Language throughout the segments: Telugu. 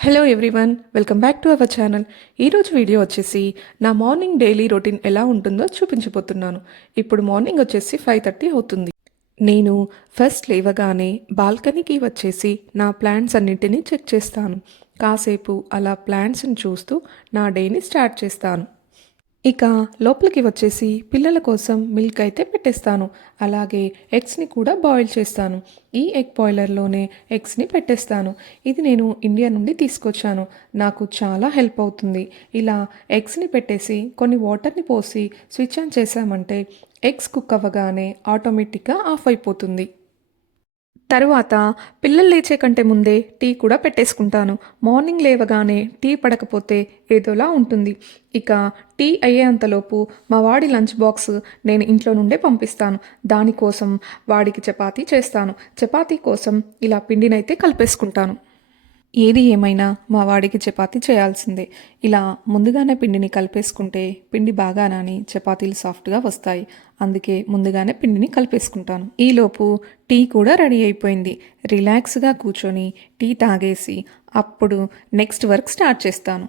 Hello everyone, welcome back to our channel. ఈరోజు వీడియో వచ్చేసి నా మార్నింగ్ డైలీ రొటీన్ ఎలా ఉంటుందో చూపించబోతున్నాను. ఇప్పుడు మార్నింగ్ వచ్చేసి 5:30 అవుతుంది. నేను ఫస్ట్ లేవగానే బాల్కనీకి వచ్చేసి నా ప్లాంట్స్ అన్నింటినీ చెక్ చేస్తాను. కాసేపు అలా ప్లాంట్స్ని చూస్తూ నా డేని స్టార్ట్ చేస్తాను. ఇక లోపలికి వచ్చేసి పిల్లల కోసం మిల్క్ అయితే పెట్టేస్తాను. అలాగే ఎగ్స్ని కూడా బాయిల్ చేస్తాను. ఈ ఎగ్ బాయిలర్లోనే ఎగ్స్ని పెట్టేస్తాను. ఇది నేను ఇండియా నుండి తీసుకొచ్చాను. నాకు చాలా హెల్ప్ అవుతుంది. ఇలా ఎగ్స్ని పెట్టేసి కొన్ని వాటర్ని పోసి స్విచ్ ఆన్ చేసామంటే ఎగ్స్ కుక్ అవ్వగానే ఆటోమేటిక్గా ఆఫ్ అయిపోతుంది. తరువాత పిల్లలు లేచే కంటే ముందే టీ కూడా పెట్టేసుకుంటాను. మార్నింగ్ లేవగానే టీ పడకపోతే ఏదోలా ఉంటుంది. ఇక టీ అయ్యేంతలోపు మా వాడి లంచ్ బాక్స్ నేను ఇంట్లో నుండే పంపిస్తాను. దానికోసం వాడికి చపాతీ చేస్తాను. చపాతీ కోసం ఇలా పిండినైతే కలిపేసుకుంటాను. ఏది ఏమైనా మా వాడికి చపాతీ చేయాల్సిందే. ఇలా ముందుగానే పిండిని కలిపేసుకుంటే పిండి బాగా నాని చపాతీలు సాఫ్ట్గా వస్తాయి. అందుకే ముందుగానే పిండిని కలిపేసుకుంటాను. ఈలోపు టీ కూడా రెడీ అయిపోయింది. రిలాక్స్గా కూర్చొని టీ తాగేసి అప్పుడు నెక్స్ట్ వర్క్ స్టార్ట్ చేస్తాను.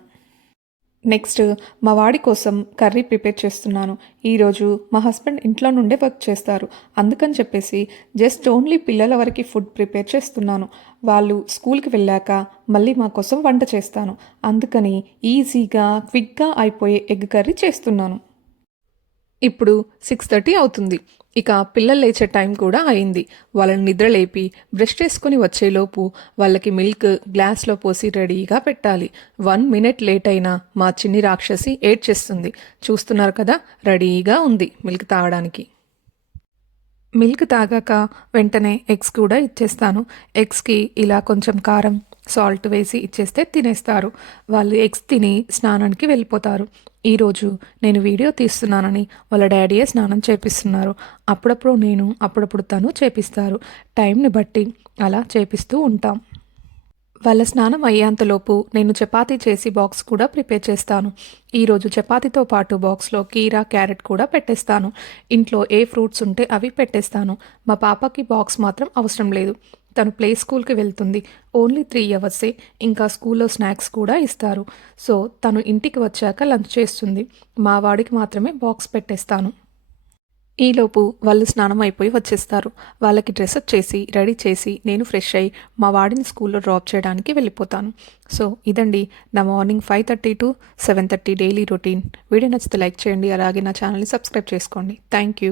నెక్స్ట్ మా వాడి కోసం కర్రీ ప్రిపేర్ చేస్తున్నాను. ఈరోజు మా హస్బెండ్ ఇంట్లో నుండే వర్క్ చేస్తారు. అందుకని చెప్పేసి జస్ట్ ఓన్లీ పిల్లల వరకు ఫుడ్ ప్రిపేర్ చేస్తున్నాను. వాళ్ళు స్కూల్కి వెళ్ళాక మళ్ళీ మా కోసం వంట చేస్తాను. అందుకని ఈజీగా క్విక్గా అయిపోయే ఎగ్ కర్రీ చేస్తున్నాను. ఇప్పుడు 6:30 అవుతుంది. ఇక పిల్లలు లేచే టైం కూడా అయింది. వాళ్ళని నిద్రలేపి బ్రష్ చేసుకుని వచ్చేలోపు వాళ్ళకి మిల్క్ గ్లాస్లో పోసి రెడీగా పెట్టాలి. 1 మినిట్ లేట్ అయినా మా చిన్ని రాక్షసి ఏడ్చేస్తుంది. చూస్తున్నారు కదా, రెడీగా ఉంది మిల్క్ తాగడానికి. మిల్క్ తాగాక వెంటనే ఎగ్స్ కూడా ఇచ్చేస్తాను. ఎగ్స్కి ఇలా కొంచెం కారం సాల్ట్ వేసి ఇచ్చేస్తే తినేస్తారు. వాళ్ళు ఎగ్స్ తిని స్నానానికి వెళ్ళిపోతారు. ఈరోజు నేను వీడియో తీస్తున్నానని వాళ్ళ డాడీయే స్నానం చేపిస్తున్నారు. అప్పుడప్పుడు నేను, అప్పుడప్పుడు తను చేపిస్తారు. టైంని బట్టి అలా చేపిస్తూ ఉంటాం. వాళ్ళ స్నానం అయ్యేంతలోపు నేను చపాతీ చేసి బాక్స్ కూడా ప్రిపేర్ చేస్తాను. ఈరోజు చపాతీతో పాటు బాక్స్లో కీరా, క్యారెట్ కూడా పెట్టేస్తాను. ఇంట్లో ఏ ఫ్రూట్స్ ఉంటే అవి పెట్టేస్తాను. మా పాపకి బాక్స్ మాత్రం అవసరం లేదు. తను ప్లే స్కూల్కి వెళ్తుంది. ఓన్లీ 3 అవర్సే. ఇంకా స్కూల్లో స్నాక్స్ కూడా ఇస్తారు. సో తను ఇంటికి వచ్చాక లంచ్ చేస్తుంది. మా వాడికి మాత్రమే బాక్స్ పెట్టేస్తాను. ఈలోపు వాళ్ళు స్నానం అయిపోయి వచ్చేస్తారు. వాళ్ళకి డ్రెస్అప్ చేసి రెడీ చేసి నేను ఫ్రెష్ అయ్యి మా వాడిని స్కూల్లో డ్రాప్ చేయడానికి వెళ్ళిపోతాను. సో ఇదండి నా morning 5:30 to 7:30 daily routine. Video నచ్చితే లైక్ చేయండి. అలాగే నా ఛానల్ని సబ్స్క్రైబ్ చేసుకోండి. Thank you.